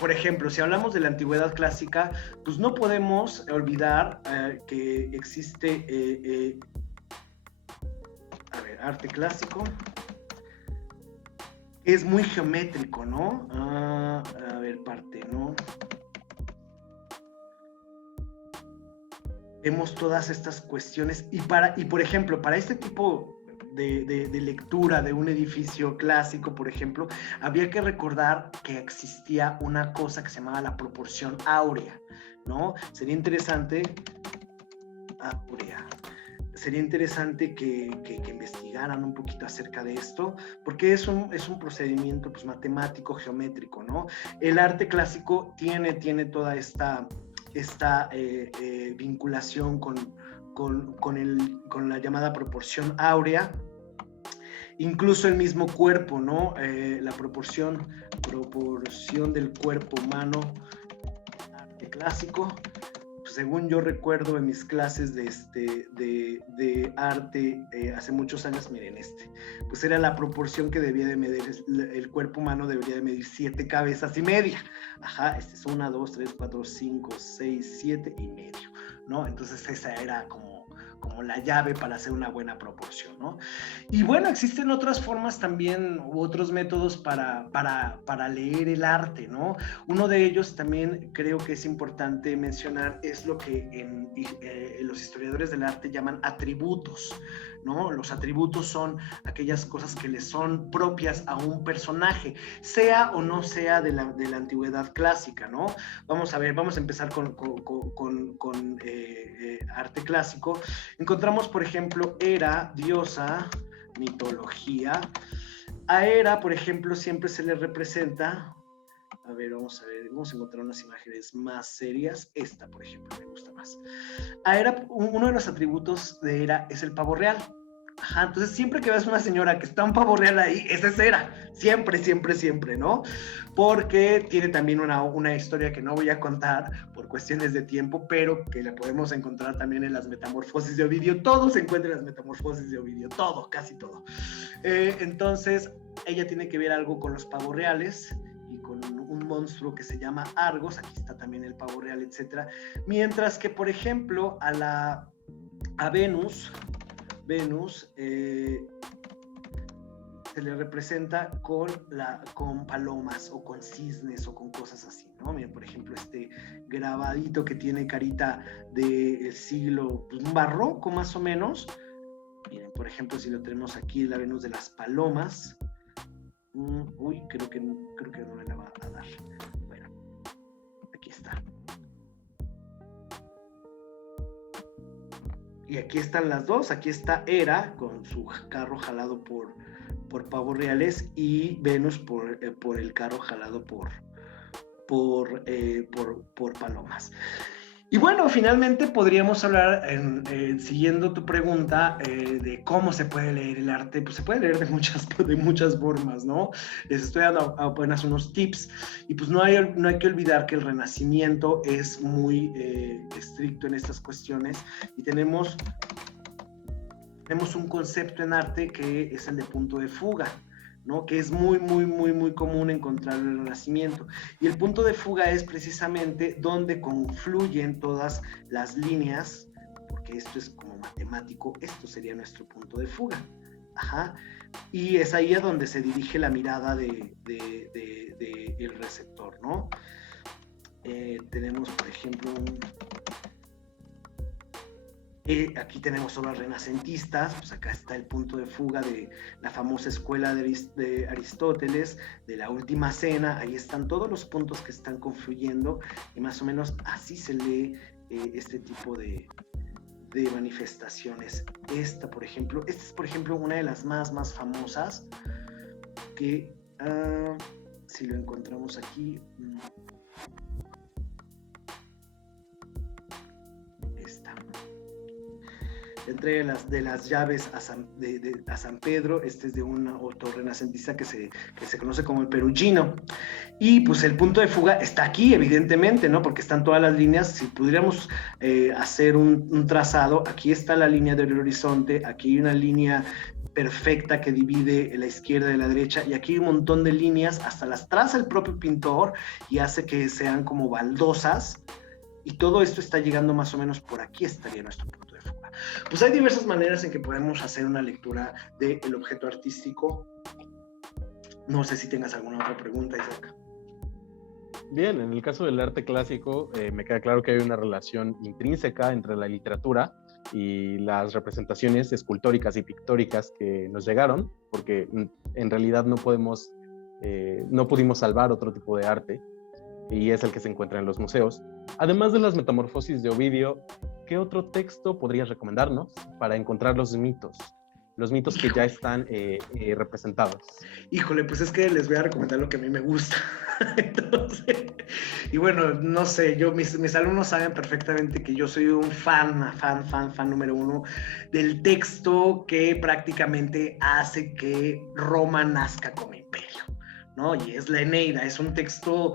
Por ejemplo, si hablamos de la antigüedad clásica, pues no podemos olvidar que existe, arte clásico, que es muy geométrico, ¿no? A ver, parte, ¿no? Vemos todas estas cuestiones y por ejemplo, para este tipo de lectura de un edificio clásico, por ejemplo, había que recordar que existía una cosa que se llamaba la proporción áurea, ¿no? Sería interesante, áurea, sería interesante que investigaran un poquito acerca de esto, porque es un procedimiento pues, matemático, geométrico, ¿no? El arte clásico tiene toda esta vinculación con la llamada proporción áurea, incluso el mismo cuerpo, ¿no? La proporción del cuerpo humano, arte clásico, según yo recuerdo en mis clases de arte hace muchos años, miren pues era la proporción que debía de medir, el cuerpo humano debería de medir 7 cabezas y media. Ajá, este es 1, 2, 3, 4, 5, 6, 7 y medio, ¿no? Entonces esa era como la llave para hacer una buena proporción, ¿no? Y bueno, existen otras formas también, u otros métodos para leer el arte, ¿no? Uno de ellos también creo que es importante mencionar es lo que los historiadores del arte llaman atributos, ¿no? Los atributos son aquellas cosas que le son propias a un personaje, sea o no sea de la antigüedad clásica, ¿no? Vamos a empezar con arte clásico. Encontramos, por ejemplo, Hera, diosa, mitología. A Hera, por ejemplo, siempre se le representa. A ver, vamos a encontrar unas imágenes más serias. Esta, por ejemplo, me gusta más. A Hera, uno de los atributos de Hera es el pavo real. Ajá, entonces siempre que ves una señora que está un pavo real ahí, esa es Hera. Siempre, siempre, siempre, ¿no? Porque tiene también una historia que no voy a contar por cuestiones de tiempo, pero que la podemos encontrar también en las metamorfosis de Ovidio. Todo se encuentra en las metamorfosis de Ovidio, todo, casi todo. Entonces, ella tiene que ver algo con los pavos reales y con un monstruo que se llama Argos, aquí está también el pavo real, etc. Mientras que, por ejemplo, a Venus se le representa con palomas o con cisnes o con cosas así, ¿no? Miren, por ejemplo, este grabadito que tiene carita del siglo, pues, un barroco más o menos. Miren, por ejemplo, si lo tenemos aquí, la Venus de las Palomas. Uy, creo que no me la va a dar. Bueno, aquí está. Y aquí están las dos. Aquí está Hera con su carro jalado por pavos reales y Venus por el carro jalado por palomas. Y bueno, finalmente podríamos hablar, siguiendo tu pregunta, de cómo se puede leer el arte. Pues se puede leer de muchas formas, ¿no? Les estoy dando apenas unos tips. Y pues no hay que olvidar que el Renacimiento es muy estricto en estas cuestiones y tenemos un concepto en arte que es el de punto de fuga, ¿no? Que es muy, muy, muy, muy común encontrar en el Renacimiento. Y el punto de fuga es precisamente donde confluyen todas las líneas, porque esto es como matemático, esto sería nuestro punto de fuga. Ajá. Y es ahí a donde se dirige la mirada del receptor, ¿no? Tenemos, por ejemplo, aquí tenemos obras renacentistas, pues acá está el punto de fuga de la famosa escuela de Aristóteles, de la Última Cena, ahí están todos los puntos que están confluyendo y más o menos así se lee este tipo de manifestaciones. Esta es por ejemplo una de las más famosas que si lo encontramos aquí, La entrega de las llaves a San Pedro. Este es de un autor renacentista que se conoce como el Perugino. Y pues el punto de fuga está aquí, evidentemente, ¿no? Porque están todas las líneas. Si pudiéramos hacer un trazado, aquí está la línea del horizonte, aquí hay una línea perfecta que divide la izquierda de la derecha, y aquí hay un montón de líneas, hasta las traza el propio pintor y hace que sean como baldosas, y todo esto está llegando más o menos por aquí, estaría nuestro punto de fuga. Pues hay diversas maneras en que podemos hacer una lectura del objeto artístico. No sé si tengas alguna otra pregunta, Isaac. Bien, en el caso del arte clásico, me queda claro que hay una relación intrínseca entre la literatura y las representaciones escultóricas y pictóricas que nos llegaron, porque en realidad no pudimos salvar otro tipo de arte, y es el que se encuentra en los museos. Además de las Metamorfosis de Ovidio, ¿qué otro texto podrías recomendarnos para encontrar los mitos que ya están representados? Híjole, pues es que les voy a recomendar lo que a mí me gusta. Entonces, y bueno, no sé, mis alumnos saben perfectamente que yo soy un fan número uno del texto que prácticamente hace que Roma nazca como imperio, ¿no? Y es la Eneida, es un texto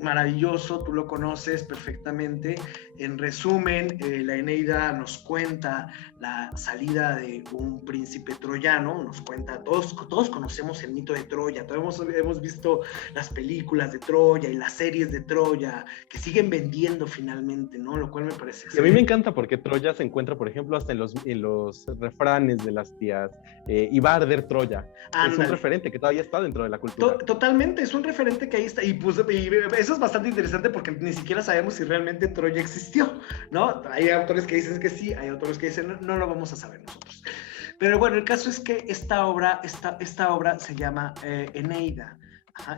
maravilloso, tú lo conoces perfectamente. En resumen, la Eneida nos cuenta la salida de un príncipe troyano, nos cuenta, todos conocemos el mito de Troya, todos hemos visto las películas de Troya y las series de Troya, que siguen vendiendo finalmente, ¿no? Lo cual me parece excelente. Y a mí me encanta porque Troya se encuentra, por ejemplo, hasta en los refranes de las tías, y va a arder Troya. Ándale. Es un referente que todavía está dentro de la cultura. Totalmente, es un referente que ahí está, y eso es bastante interesante porque ni siquiera sabemos si realmente Troya existió, ¿no? Hay autores que dicen que sí, hay autores que dicen no lo vamos a saber nosotros. Pero bueno, el caso es que esta obra se llama Eneida,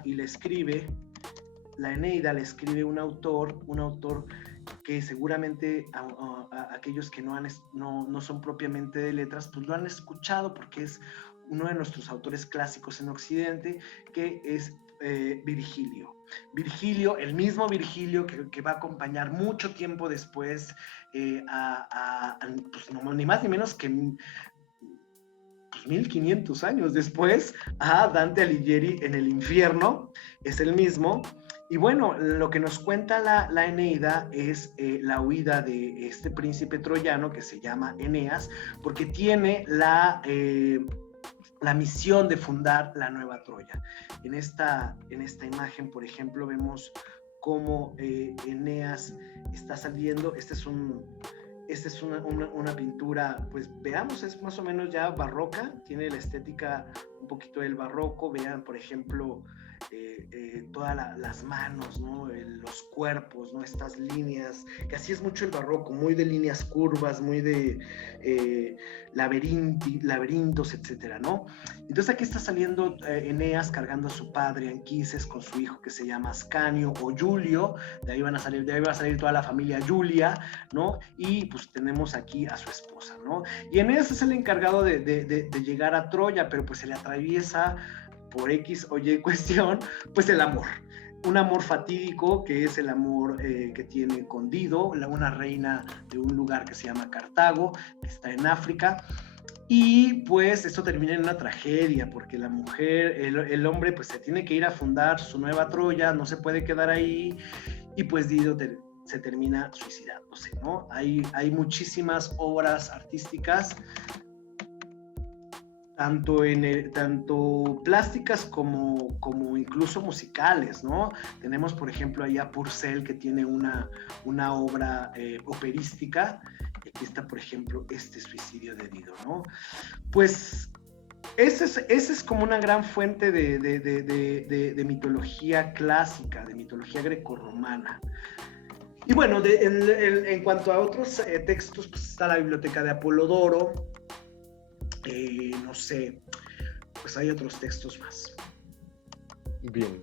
y la Eneida le escribe un autor que seguramente a aquellos que no son propiamente de letras, pues lo han escuchado porque es uno de nuestros autores clásicos en Occidente, que es Virgilio. Virgilio, el mismo Virgilio que va a acompañar mucho tiempo después pues no, ni más ni menos que 1500 años después, a Dante Alighieri en el infierno, es el mismo. Y bueno, lo que nos cuenta la Eneida es la huida de este príncipe troyano que se llama Eneas, porque tiene la misión de fundar la nueva Troya. En esta imagen, por ejemplo, vemos cómo Eneas está saliendo. Esta es una pintura, pues veamos, es más o menos ya barroca, tiene la estética un poquito del barroco. Vean, por ejemplo, todas las manos, ¿no? Los cuerpos, ¿no? Estas líneas, que así es mucho el barroco, muy de líneas curvas, muy de laberintos, etcétera, ¿no? Entonces aquí está saliendo Eneas cargando a su padre Anquises con su hijo que se llama Ascanio o Julio. De ahí va a salir toda la familia Julia, ¿no? Y pues tenemos aquí a su esposa, ¿no? Y Eneas es el encargado de llegar a Troya, pero pues se le atraviesa por X o Y cuestión, pues el amor. Un amor fatídico, que es el amor que tiene con Dido, una reina de un lugar que se llama Cartago, que está en África. Y pues esto termina en una tragedia, porque la mujer, el hombre pues se tiene que ir a fundar su nueva Troya, no se puede quedar ahí, y pues Dido se termina suicidándose, ¿no? Hay muchísimas obras artísticas, tanto plásticas como incluso musicales, ¿no? Tenemos, por ejemplo, ahí a Purcell, que tiene una obra operística. Aquí está, por ejemplo, este suicidio de Dido, ¿no? Pues ese es como una gran fuente de mitología clásica, de mitología grecorromana. Y bueno, en cuanto a otros textos, pues está la Biblioteca de Apolodoro. No sé, pues hay otros textos más. Bien.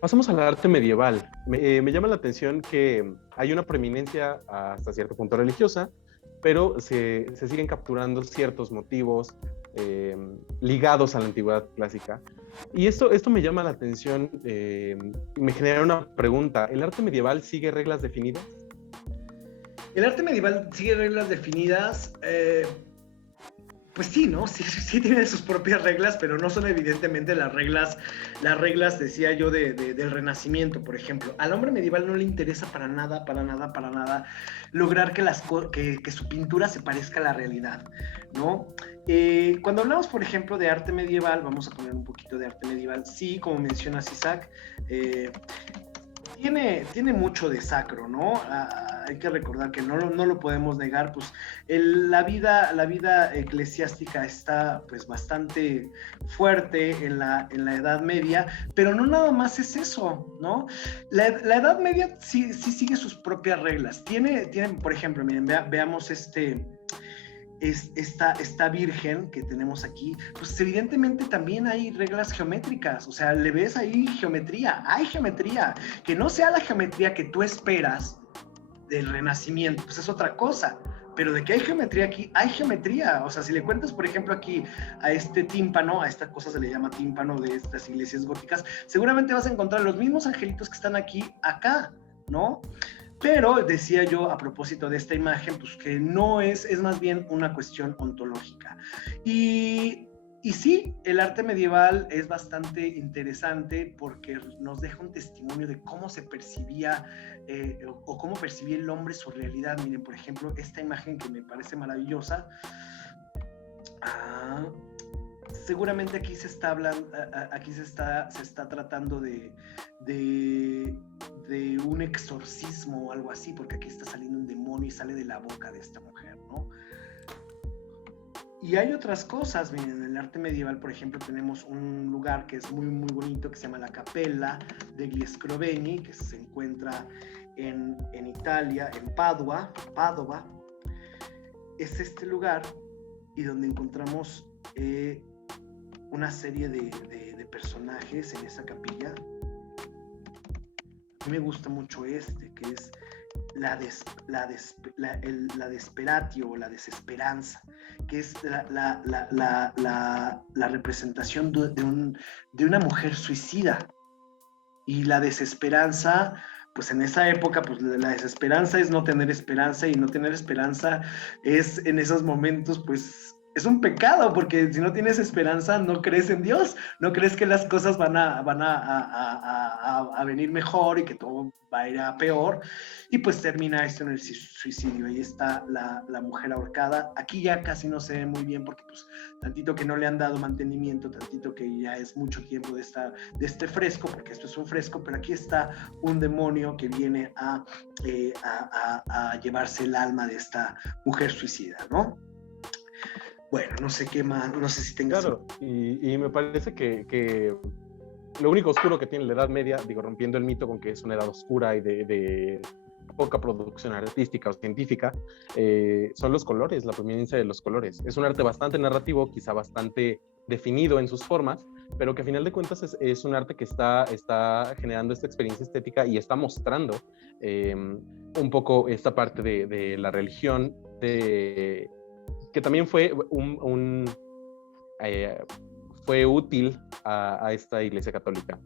Pasamos al arte medieval. Me llama la atención que hay una preeminencia hasta cierto punto religiosa, pero se siguen capturando ciertos motivos ligados a la antigüedad clásica. Y esto me llama la atención, me genera una pregunta. ¿El arte medieval sigue reglas definidas? El arte medieval sigue reglas definidas. Pues sí, ¿no? Sí tiene sus propias reglas, pero no son evidentemente las reglas, decía yo, del Renacimiento, por ejemplo. Al hombre medieval no le interesa para nada lograr que su pintura se parezca a la realidad, ¿no? Cuando hablamos, por ejemplo, de arte medieval, vamos a poner un poquito de arte medieval, sí, como mencionas, Isaac, tiene mucho de sacro, ¿no? Hay que recordar que no lo podemos negar, pues la vida eclesiástica está pues bastante fuerte en la Edad Media, pero no nada más es eso, ¿no? La Edad Media sí sigue sus propias reglas. Tiene por ejemplo, miren, veamos esta virgen que tenemos aquí, pues evidentemente también hay reglas geométricas, o sea, le ves ahí geometría, hay geometría, que no sea la geometría que tú esperas del Renacimiento, pues es otra cosa, pero de que hay geometría aquí, hay geometría, o sea, si le cuentas, por ejemplo, aquí a este tímpano, a esta cosa se le llama tímpano de estas iglesias góticas, seguramente vas a encontrar los mismos angelitos que están aquí, acá, ¿no? Pero decía yo a propósito de esta imagen, pues que no es más bien una cuestión ontológica. Y sí, el arte medieval es bastante interesante porque nos deja un testimonio de cómo se percibía o cómo percibía el hombre su realidad. Miren, por ejemplo, esta imagen que me parece maravillosa. Seguramente aquí se está hablando, aquí se está tratando de un exorcismo o algo así, porque aquí está saliendo un demonio y sale de la boca de esta mujer, ¿no? Y hay otras cosas, miren, en el arte medieval, por ejemplo, tenemos un lugar que es muy, muy bonito, que se llama la Capella degli Scrovegni, que se encuentra en Italia, en Padua. Es este lugar y donde encontramos una serie de personajes en esa capilla. A mí me gusta mucho que es la desperatio o la desesperanza, que es la representación de una mujer suicida. Y la desesperanza, pues en esa época, pues la desesperanza es no tener esperanza, y no tener esperanza es en esos momentos, pues es un pecado, porque si no tienes esperanza no crees en Dios, no crees que las cosas van a venir mejor y que todo va a ir a peor, y pues termina esto en el suicidio. Ahí está la mujer ahorcada. Aquí ya casi no se ve muy bien porque pues tantito que no le han dado mantenimiento, tantito que ya es mucho tiempo de este fresco, porque esto es un fresco, pero aquí está un demonio que viene a llevarse el alma de esta mujer suicida, ¿no? Bueno, no sé qué más, no sé si tengas... Claro, y me parece que lo único oscuro que tiene la Edad Media, digo, rompiendo el mito con que es una edad oscura y de poca producción artística o científica, son los colores, la prominencia de los colores. Es un arte bastante narrativo, quizá bastante definido en sus formas, pero que a final de cuentas es un arte que está generando esta experiencia estética y está mostrando un poco esta parte de la religión, que también fue fue útil a esta Iglesia Católica.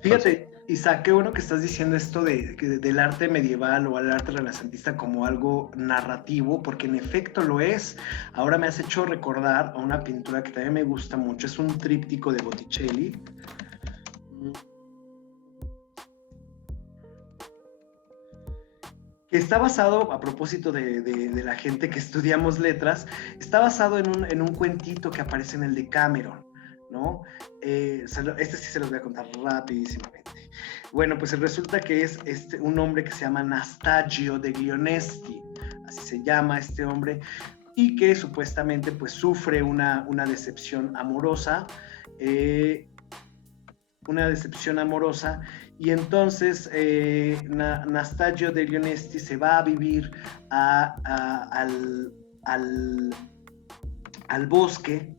Fíjate, Isaac, qué bueno que estás diciendo esto del arte medieval o al arte renacentista como algo narrativo, porque en efecto lo es. Ahora me has hecho recordar a una pintura que también me gusta mucho, es un tríptico de Botticelli. Que está basado, a propósito de la gente que estudiamos letras, está basado en un cuentito que aparece en el Decameron, ¿no? Este sí se los voy a contar rapidísimamente. Bueno, pues resulta que es un hombre que se llama Anastasio degli Onesti, así se llama este hombre, y que supuestamente pues sufre una decepción amorosa, y entonces Anastasio degli Onesti se va a vivir al bosque